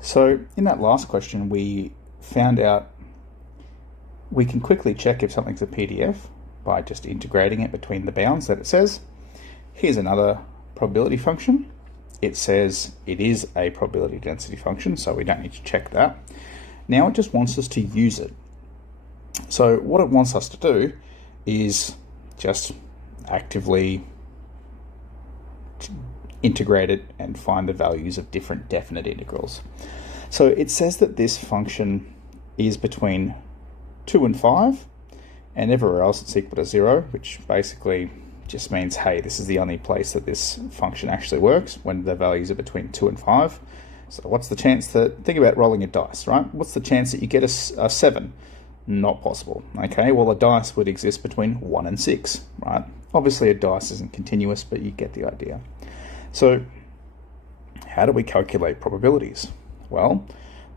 So in that last question, we found out we can quickly check if something's a PDF by just integrating it between the bounds that it says. Here's another probability function. It says it is a probability density function, so we don't need to check that. Now it just wants us to use it. So what it wants us to do is just actively integrate it and find the values of different definite integrals. So it says that this function is between 2 and 5, and everywhere else it's equal to 0, which basically just means, hey, this is the only place that this function actually works, when the values are between 2 and 5. So what's the chance that, think about rolling a dice, right? What's the chance that you get a 7? Not possible. Okay, well, a dice would exist between 1 and 6, right? Obviously a dice isn't continuous, but you get the idea. So how do we calculate probabilities? Well,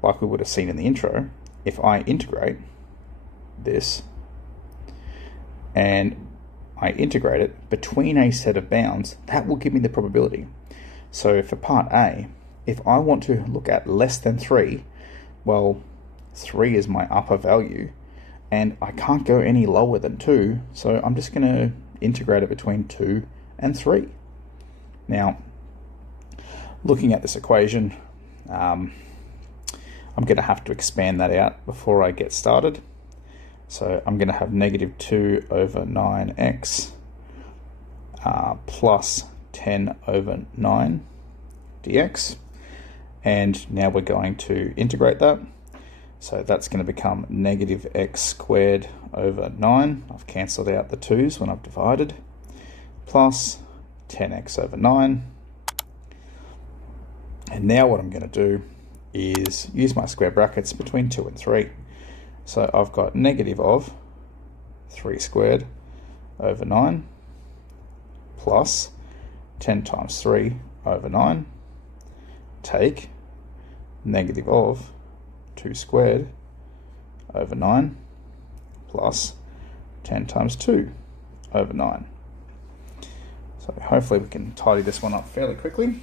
like we would have seen in the intro, if I integrate this and I integrate it between a set of bounds, that will give me the probability. So for part A, if I want to look at less than 3, well, 3 is my upper value, and I can't go any lower than 2, so I'm just going to integrate it between 2 and 3. Now, looking at this equation, I'm going to have to expand that out before I get started. So I'm going to have negative 2 over 9x plus 10 over 9 dx. And now we're going to integrate that. So that's going to become negative x squared over 9. I've cancelled out the 2's when I've divided. Plus 10x over 9. And now what I'm going to do is use my square brackets between 2 and 3. So I've got negative of 3 squared over 9 plus 10 times 3 over 9 take negative of 2 squared over 9 plus 10 times 2 over 9. So hopefully we can tidy this one up fairly quickly.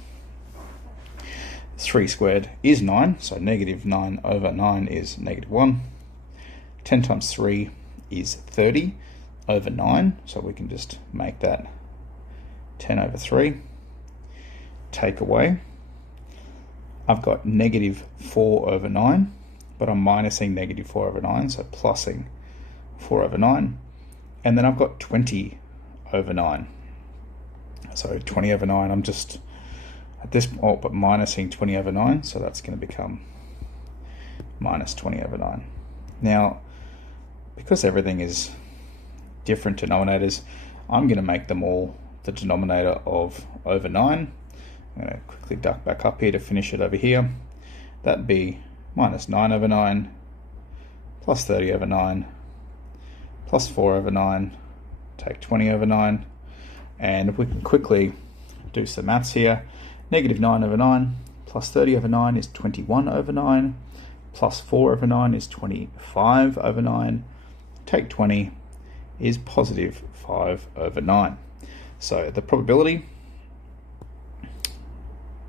3 squared is 9, so negative 9 over 9 is negative 1. 10 times 3 is 30 over 9, so we can just make that 10 over 3. Take away. I've got negative 4 over 9, but I'm minusing negative 4 over 9, so plussing 4 over 9. And then I've got 20 over 9. So 20 over 9, I'm just at this point, but minusing 20 over 9, so that's going to become minus 20 over 9. Now, because everything is different denominators, I'm going to make them all the denominator of over 9. I'm going to quickly duck back up here to finish it over here. That'd be minus 9 over 9, plus 30 over 9, plus 4 over 9, take 20 over 9, and we can quickly do some maths here. Negative 9 over 9 plus 30 over 9 is 21 over 9, plus 4 over 9 is 25 over 9, take 20 is positive 5 over 9. So the probability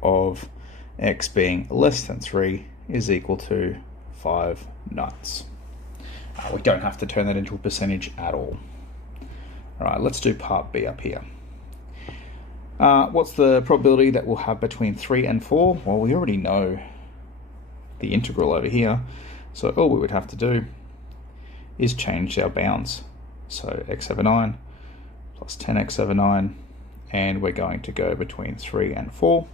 of x being less than 3 is equal to 5 ninths. We don't have to turn that into a percentage at all. All right, let's do part B up here. What's the probability that we'll have between 3 and 4? Well, we already know the integral over here, so all we would have to do is change our bounds. So x over 9 plus 10x over 9, and we're going to go between 3 and 4.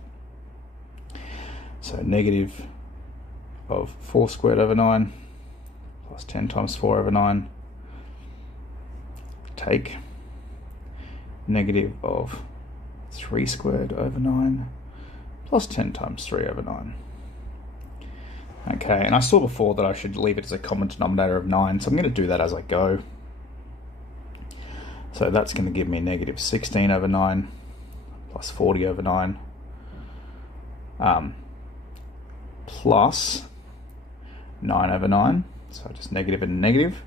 So negative of 4 squared over 9 plus 10 times 4 over 9 take negative of 3 squared over 9 plus 10 times 3 over 9. Okay, and I saw before that I should leave it as a common denominator of 9, so I'm going to do that as I go. So that's going to give me negative 16 over 9 plus 40 over 9 plus 9 over 9, so just negative and negative,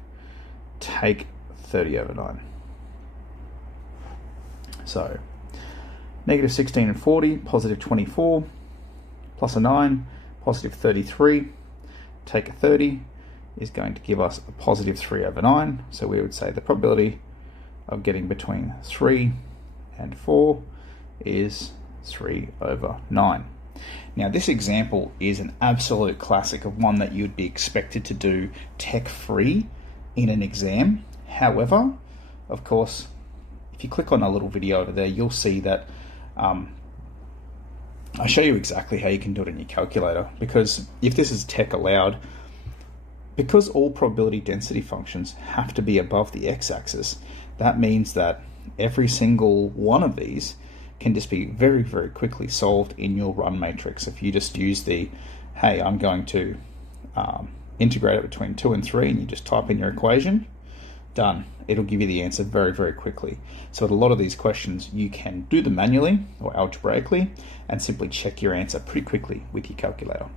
take 30 over 9. So negative 16 and 40, positive 24, plus a 9, positive 33, take a 30, is going to give us a positive 3 over 9. So we would say the probability of getting between 3 and 4 is 3 over 9. Now this example is an absolute classic of one that you'd be expected to do tech-free in an exam. However, of course, if you click on a little video over there, you'll see that I show you exactly how you can do it in your calculator, because if this is tech allowed, because all probability density functions have to be above the x-axis, that means that every single one of these can just be very, very quickly solved in your run matrix. If you just use the, hey, I'm going to integrate it between 2 and 3, and you just type in your equation, done. It'll give you the answer very, very quickly. So at a lot of these questions, you can do them manually or algebraically and simply check your answer pretty quickly with your calculator.